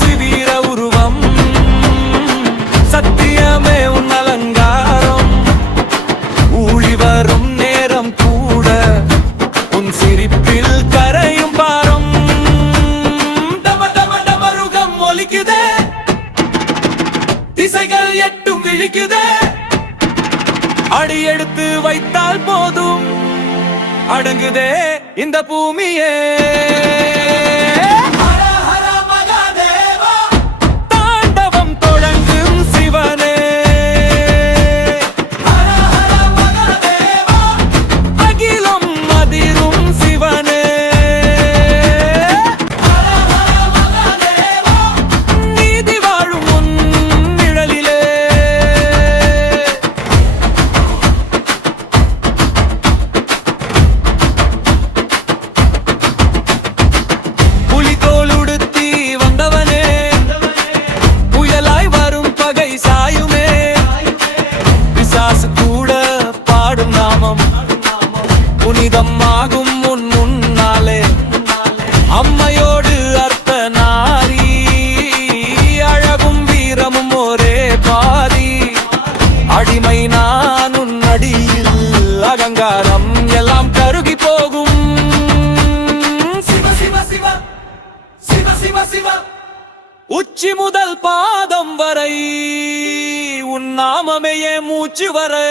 ராசி வீர உருவம் சத்தியமே உன் அலங்காரம் ஊழி வரும் நேரம் கூட உன் சிரிப்பில் கரையும் பாரம் டம டம டமருகம் ஒலிக்குதே திசைகள் எட்டும் விழிக்குதே அடி எடுத்து வைத்தால் போதும் அடங்குதே இந்த பூமியே தாண்டவம் தொடங்கும் சிவனே அகிலம் அதிரும் சிவனே நீதி வாழும் உன் நிழலிலே புலிதோலுடுத்தி வந்தவனே புயலாய் வரும் பகை சாயுமே பிசாசு கூட பாடும் நாமம் புனிதம் ஆகும் உன் முன்னாலே அம்மையோடு அர்த்த நாரி அழகும் வீரமும் ஒரே பாதி அடிமை நான் உன் அடியில் அகங்காரம் எல்லாம் கருகி போகும் உச்சி முதல் பாதம் வரை உன் நாமமே மூச்சு வரை